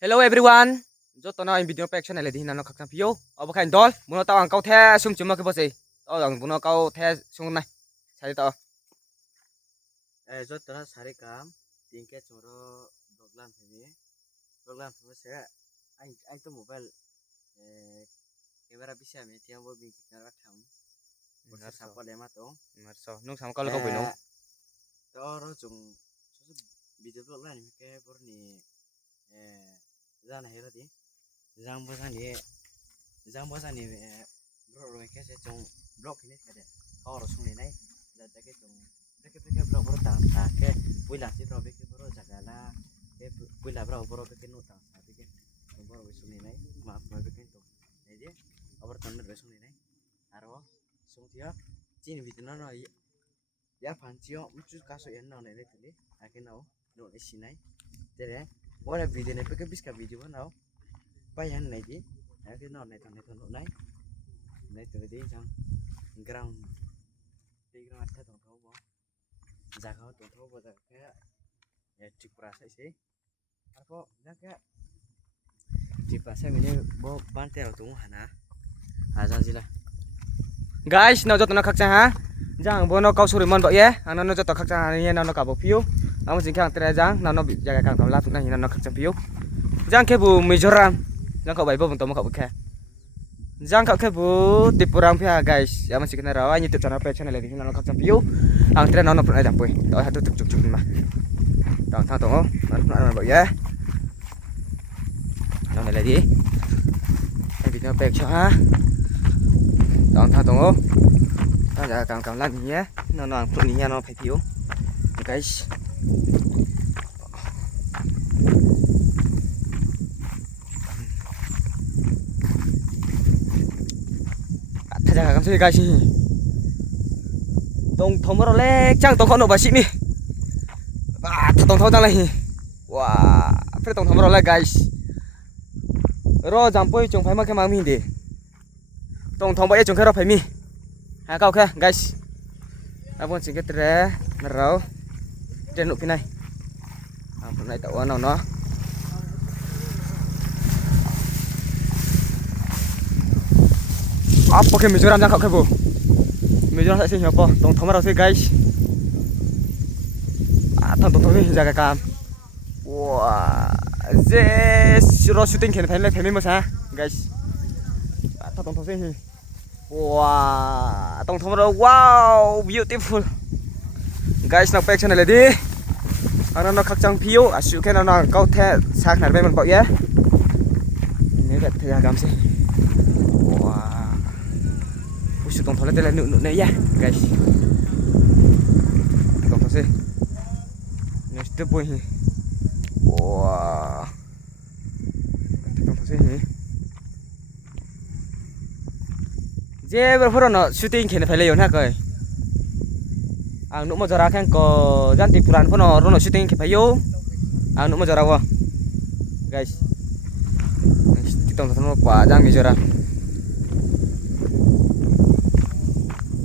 Hello everyone. Jo tono in video pek channel di nano khakna pio. Obo khain dol. Muno taw ang kau the sum chuma ke bose. Taw ang muno kau the sung nai. Sai taw. जो तरह सारे काम दिन के चोरो प्रोग्राम से आई तो mobile camera bisa में tiang bo bing kamera tham bosa sampa lema to Marso nung sam kau kau bino. to ro jung video vlog la ni ke bor ni jana hera di jang bo jani bro ro ke se jung vlog ni ke de or sung ni nai da ke jung ke vlog bro ta ke puila si bro ke bro jagala ke puila bro ke no ta sa ke bro sung ni nai maaf ma ke to jadi abar tanner besung ni nai aro sung dia chin video no ya pancio mucu kaso yan na ne tuli akin na no isinay tere wala video ne peke bis ka video na payan na di akin na ne no nai to di jang ground atta to bo jaga to bo jaga ya tik prasa isi ako jaga tik prasa mini bo bante ro tu hana ajan jila Guys, no jo tono khakcha ha. Jang bono kau suri mon bo ye. Ano no jo to khakcha ni no ka bo pio. Amo sing khang tere jang no jaga kang kamla tu na no khakcha pio. Jang ke bu Mizoram. Jang kau bai bo to mo ka bo kha. Jang kau ke bu Tripura pia guys. Ya masih kena rawa YouTube channel di no khakcha pio. Ang tere no pun jam poi. To hatu tuk tuk ma. Tang tang to. Ano bo ye. No ne lagi. Video pek cho ha. Tang tang to. Ta ja kang lan ni no pun ni no phải thiếu. Guys. Ta ja kang guys. Tong thong ro le chang tong khon ba shi ni. Tong thong chang lai. Wah, phải tong thong ro le guys. Ro jam poi chung phai ma ke mang mi de. Tong thong ba ye chung kha ro phai mi. Ha kau kha guys. Abon sing ke tre na rau. Trên nụ phía này hôm nay tàu nào nó apa ke Mizoram jang kau ke bu Mizoram sai sing apa tong thong ra sai guys thong ni jaga kam wah ro shooting khen phai ma sa guys thong sai wah tong thong ra wow beautiful guys nak pek channel di ana no khakchang pio asu ke na kau the sak nar be man bau ya ni bet thaya gam se wah usu tong thole tele nu ne ya guys tong se ni ste boy hi wah tong se hi je ber no shooting khen phai le yon ha kai ang nu mo jara khan ko jan Tripuran phono rono shooting ke phayo ang nu mo jara wa guys titong thon kwa jang Mizoram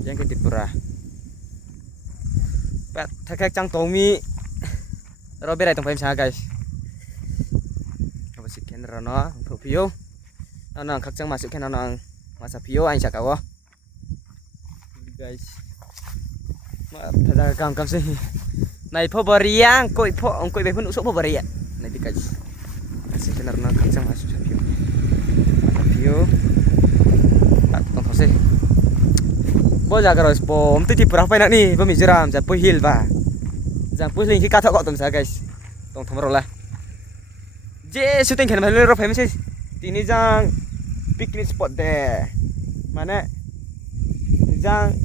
jang ke Tripura pat thakak chang tomi ro berai tong phai sa guys apa sik ken rono pio ana khak chang masuk ken ana masa pio anh sa kawo guys thật ra cầm gì này phô bờ riang coi về phân số phô bờ riang này thì cái sebenarnya nó khăn sang masuk sapio tong those bo jaga ros po mti Tripura pa na ni bo Mizoram ja po hill ba jang po ling ki ka thok tom sa guys tong thom ro la je shooting khen bhai ro famous tini jang picnic spot de mana jang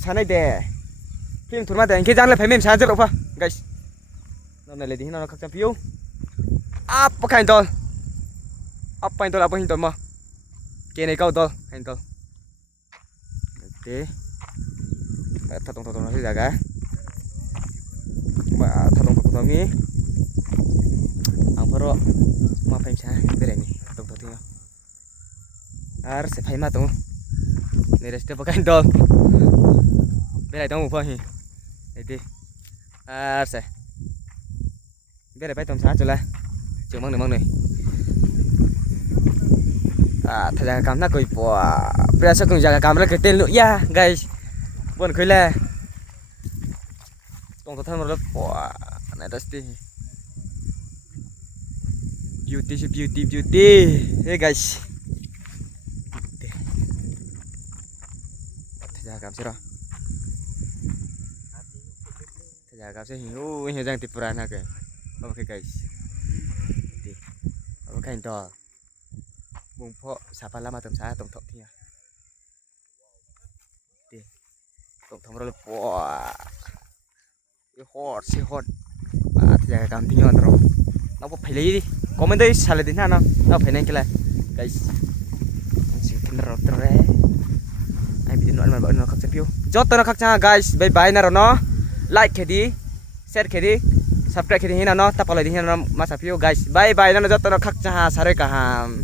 sanai de phim thua mà để cái gian là phải mềm sáng rất là guys hôm nay lấy đi nó khắc chăm phiếu apa kain tol apa hình tol mà cái này câu tol kain tol thế thật tông nó sẽ jaga mà thật tông mi ang paro mà phải sáng cái này tông tol tinggal ar sẽ phải mà tông này là step kain tol bên này tông một phần đi se bere pai tom sa chola chừng mong này Thay jaga kam na koi po. Biasa kung jaga kam la ketel nu ya guys. Bon koi la. Tong thothan mar la po. Này dusty. Beauty sih beauty. Hey guys. Thay jaga kam sih ro. Thay jaga kam sih hiu jang tipuran ha ke. Okay guys. Okay to. Bung po sapa lama tem sa tong thok thia. Tong thong ro po. Hot si hot. Jaga kam tinyo ro. Nó có phải lấy đi. Comment đây xài đến nào nó phải nên cái này. Guys. Sing kin ro tre. Ai bị nó mà bảo nó khắc chapio. Jot nó khắc cha guys. Bye bye na ro no. Like cái đi. Share cái đi. Subscribe cái đi na no. Tapalai di na no mas apio guys. Bye bye na jot nó khắc cha sare kaham.